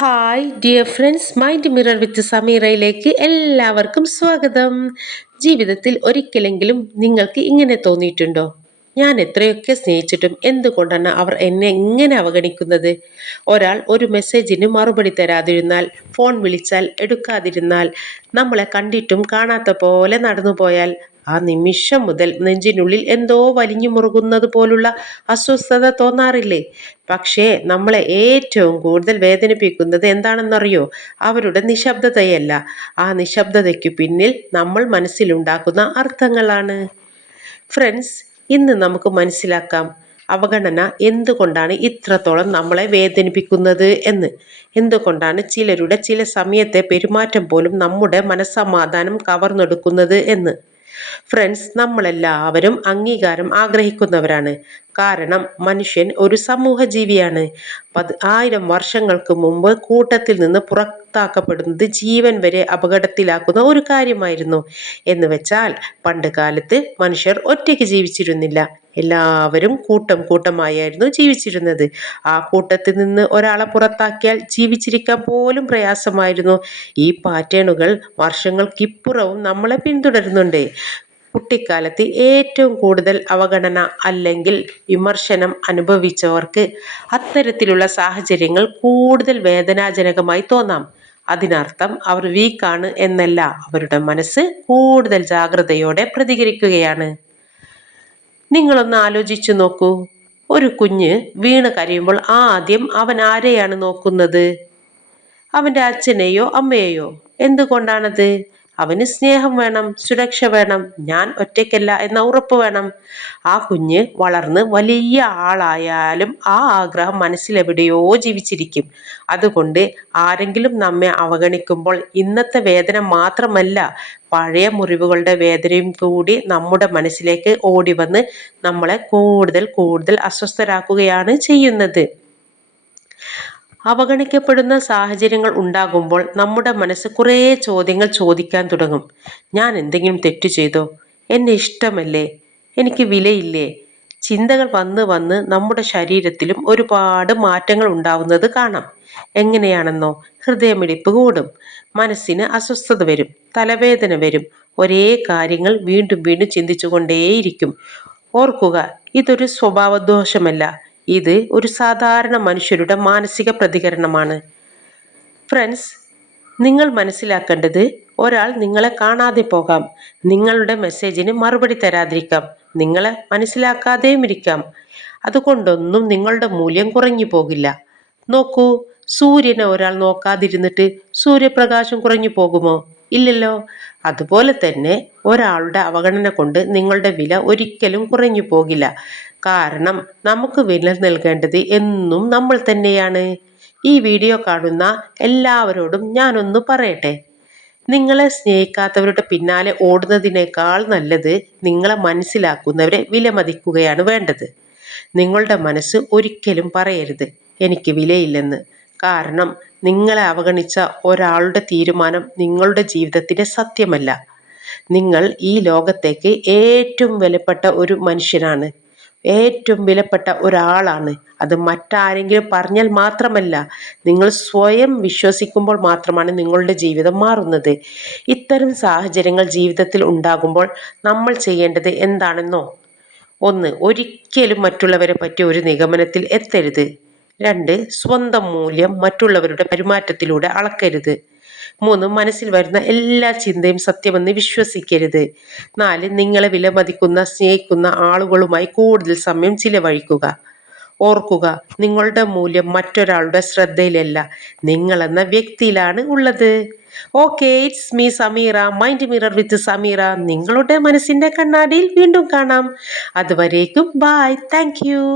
Hi dear friends, mind mirror with സമീറയിലേക്ക് എല്ലാവർക്കും സ്വാഗതം. ജീവിതത്തിൽ ഒരിക്കലെങ്കിലും നിങ്ങൾക്ക് ഇങ്ങനെ തോന്നിയിട്ടുണ്ടോ? ഞാൻ എത്രയൊക്കെ സ്നേഹിച്ചിട്ടും എന്തുകൊണ്ടാണ് അവർ എന്നെ ഇങ്ങനെ അവഗണിക്കുന്നത്? ഒരാൾ ഒരു മെസ്സേജിന് മറുപടി തരാതിരുന്നാൽ, ഫോൺ വിളിച്ചാൽ എടുക്കാതിരുന്നാൽ, നമ്മളെ കണ്ടിട്ടും കാണാത്ത പോലെ നടന്നുപോയാൽ, ആ നിമിഷം മുതൽ നെഞ്ചിനുള്ളിൽ എന്തോ വലിഞ്ഞു മുറുകുന്നത് പോലുള്ള അസ്വസ്ഥത തോന്നാറില്ലേ? പക്ഷേ നമ്മളെ ഏറ്റവും കൂടുതൽ വേദനിപ്പിക്കുന്നത് എന്താണെന്നറിയോ? അവരുടെ നിശബ്ദതയല്ല, ആ നിശബ്ദതയ്ക്കു പിന്നിൽ നമ്മൾ മനസ്സിലുണ്ടാക്കുന്ന അർത്ഥങ്ങളാണ്. ഫ്രണ്ട്സ്, ഇന്ന് നമുക്ക് മനസ്സിലാക്കാം അവഗണന എന്തുകൊണ്ടാണ് ഇത്രത്തോളം നമ്മളെ വേദനിപ്പിക്കുന്നത് എന്ന്. എന്തുകൊണ്ടാണ് ചിലരുടെ ചില സമയത്തെ പെരുമാറ്റം പോലും നമ്മുടെ മനസ്സമാധാനം കവർന്നെടുക്കുന്നത് എന്ന്. ഫ്രണ്ട്സ്, നമ്മളെല്ലാവരും അംഗീകാരം ആഗ്രഹിക്കുന്നവരാണ്. കാരണം മനുഷ്യൻ ഒരു സമൂഹ ജീവിയാണ്. 1000 വർഷങ്ങൾക്ക് മുമ്പ് കൂട്ടത്തിൽ നിന്ന് പുറത്താക്കപ്പെടുന്നത് ജീവൻ വരെ അപകടത്തിലാക്കുന്ന ഒരു കാര്യമായിരുന്നു. എന്ന് വെച്ചാൽ പണ്ട് കാലത്ത് മനുഷ്യർ ഒറ്റയ്ക്ക് ജീവിച്ചിരുന്നില്ല. എല്ലാവരും കൂട്ടം കൂട്ടമായിരുന്നു ജീവിച്ചിരുന്നത്. ആ കൂട്ടത്തിൽ നിന്ന് ഒരാളെ പുറത്താക്കിയാൽ ജീവിച്ചിരിക്കാൻ പോലും പ്രയാസമായിരുന്നു. ഈ പാറ്റേണുകൾ വർഷങ്ങൾക്കിപ്പുറവും നമ്മളെ പിന്തുടരുന്നുണ്ട്. കുട്ടിക്കാലത്ത് ഏറ്റവും കൂടുതൽ അവഗണന അല്ലെങ്കിൽ വിമർശനം അനുഭവിച്ചവർക്ക് അത്തരത്തിലുള്ള സാഹചര്യങ്ങൾ കൂടുതൽ വേദനാജനകമായി തോന്നാം. അതിനർത്ഥം അവർ വീക്കാണ് എന്നല്ല, അവരുടെ മനസ്സ് കൂടുതൽ ജാഗ്രതയോടെ പ്രതികരിക്കുകയാണ്. നിങ്ങളൊന്ന് ആലോചിച്ചു നോക്കൂ. ഒരു കുഞ്ഞ് വീണ് കരയുമ്പോൾ ആദ്യം അവൻ ആരെയാണ് നോക്കുന്നത്? അവൻ്റെ അച്ഛനെയോ അമ്മയെയോ? എന്തുകൊണ്ടാണത്? അവന് സ്നേഹം വേണം, സുരക്ഷ വേണം, ഞാൻ ഒറ്റയ്ക്കല്ല എന്ന ഉറപ്പ് വേണം. ആ കുഞ്ഞ് വളർന്ന് വലിയ ആളായാലും ആ ആഗ്രഹം മനസ്സിലെവിടെയോ ജീവിച്ചിരിക്കും. അതുകൊണ്ട് ആരെങ്കിലും നമ്മെ അവഗണിക്കുമ്പോൾ ഇന്നത്തെ വേദന മാത്രമല്ല, പഴയ മുറിവുകളുടെ വേദനയും കൂടി നമ്മുടെ മനസ്സിലേക്ക് ഓടി വന്ന് നമ്മളെ കൂടുതൽ കൂടുതൽ അസ്വസ്ഥരാക്കുകയാണ് ചെയ്യുന്നത്. അവഗണിക്കപ്പെടുന്ന സാഹചര്യങ്ങൾ ഉണ്ടാകുമ്പോൾ നമ്മുടെ മനസ്സ് കുറേ ചോദ്യങ്ങൾ ചോദിക്കാൻ തുടങ്ങും. ഞാൻ എന്തെങ്കിലും തെറ്റ് ചെയ്തോ? എന്നെ ഇഷ്ടമല്ലേ? എനിക്ക് വിലയില്ലേ? ചിന്തകൾ വന്ന് വന്ന് നമ്മുടെ ശരീരത്തിലും ഒരുപാട് മാറ്റങ്ങൾ ഉണ്ടാവുന്നത് കാണാം. എങ്ങനെയാണെന്നോ? ഹൃദയമിടിപ്പ് കൂടും, മനസ്സിന് അസ്വസ്ഥത വരും, തലവേദന വരും, ഒരേ കാര്യങ്ങൾ വീണ്ടും വീണ്ടും ചിന്തിച്ചുകൊണ്ടേയിരിക്കും. ഓർക്കുക, ഇതൊരു സ്വഭാവദോഷമല്ല, ഇത് ഒരു സാധാരണ മനുഷ്യരുടെ മാനസിക പ്രതികരണമാണ്. ഫ്രണ്ട്സ്, നിങ്ങൾ മനസ്സിലാക്കേണ്ടത്, ഒരാൾ നിങ്ങളെ കാണാതെ പോകാം, നിങ്ങളുടെ മെസ്സേജിന് മറുപടി തരാതിരിക്കാം, നിങ്ങളെ മനസ്സിലാക്കാതെയും ഇരിക്കാം. അതുകൊണ്ടൊന്നും നിങ്ങളുടെ മൂല്യം കുറഞ്ഞു പോകില്ല. നോക്കൂ, സൂര്യനെ ഒരാൾ നോക്കാതിരുന്നിട്ട് സൂര്യപ്രകാശം കുറഞ്ഞു പോകുമോ? ഇല്ലല്ലോ. അതുപോലെ തന്നെ ഒരാളുടെ അവഗണന കൊണ്ട് നിങ്ങളുടെ വില ഒരിക്കലും കുറഞ്ഞു പോകില്ല. കാരണം നമുക്ക് വില നൽകേണ്ടത് എന്നും നമ്മൾ തന്നെയാണ്. ഈ വീഡിയോ കാണുന്ന എല്ലാവരോടും ഞാനൊന്ന് പറയട്ടെ, നിങ്ങളെ സ്നേഹിക്കാത്തവരുടെ പിന്നാലെ ഓടുന്നതിനേക്കാൾ നല്ലത് നിങ്ങളെ മനസ്സിലാക്കുന്നവരെ വിലമതിക്കുകയാണ് വേണ്ടത്. നിങ്ങളുടെ മനസ്സ് ഒരിക്കലും പറയരുത് എനിക്ക് വിലയില്ലെന്ന്. കാരണം നിങ്ങളെ അവഗണിച്ച ഒരാളുടെ തീരുമാനം നിങ്ങളുടെ ജീവിതത്തിൻ്റെ സത്യമല്ല. നിങ്ങൾ ഈ ലോകത്തേക്ക് ഏറ്റവും വിലപ്പെട്ട ഒരു മനുഷ്യനാണ്, ഏറ്റവും വിലപ്പെട്ട ഒരാളാണ്. അത് മറ്റാരെങ്കിലും പറഞ്ഞാൽ മാത്രമല്ല, നിങ്ങൾ സ്വയം വിശ്വസിക്കുമ്പോൾ മാത്രമാണ് നിങ്ങളുടെ ജീവിതം മാറുന്നത്. ഇത്തരം സാഹചര്യങ്ങൾ ജീവിതത്തിൽ ഉണ്ടാകുമ്പോൾ നമ്മൾ ചെയ്യേണ്ടത് എന്താണെന്നോ? 1. ഒരിക്കലും മറ്റുള്ളവരെ പറ്റി ഒരു നിഗമനത്തിൽ എത്തരുത്. 2. സ്വന്തം മൂല്യം മറ്റുള്ളവരുടെ പെരുമാറ്റത്തിലൂടെ അളക്കരുത്. 3. മനസ്സിൽ വരുന്ന എല്ലാ ചിന്തയും സത്യമെന്ന് വിശ്വസിക്കരുത്. 4. നിങ്ങളെ വിലമതിക്കുന്ന സ്നേഹിക്കുന്ന ആളുകളുമായി കൂടുതൽ സമയം ചിലവഴിക്കുക. ഓർക്കുക, നിങ്ങളുടെ മൂല്യം മറ്റൊരാളുടെ ശ്രദ്ധയിലല്ല, നിങ്ങളെന്ന വ്യക്തിയിലാണ് ഉള്ളത്. Okay, it's me Sameera, mind mirror വിത്ത് സമീറ. നിങ്ങളുടെ മനസ്സിന്റെ കണ്ണാടിയിൽ വീണ്ടും കാണാം. അതുവരേക്കും ബൈ, താങ്ക് യു.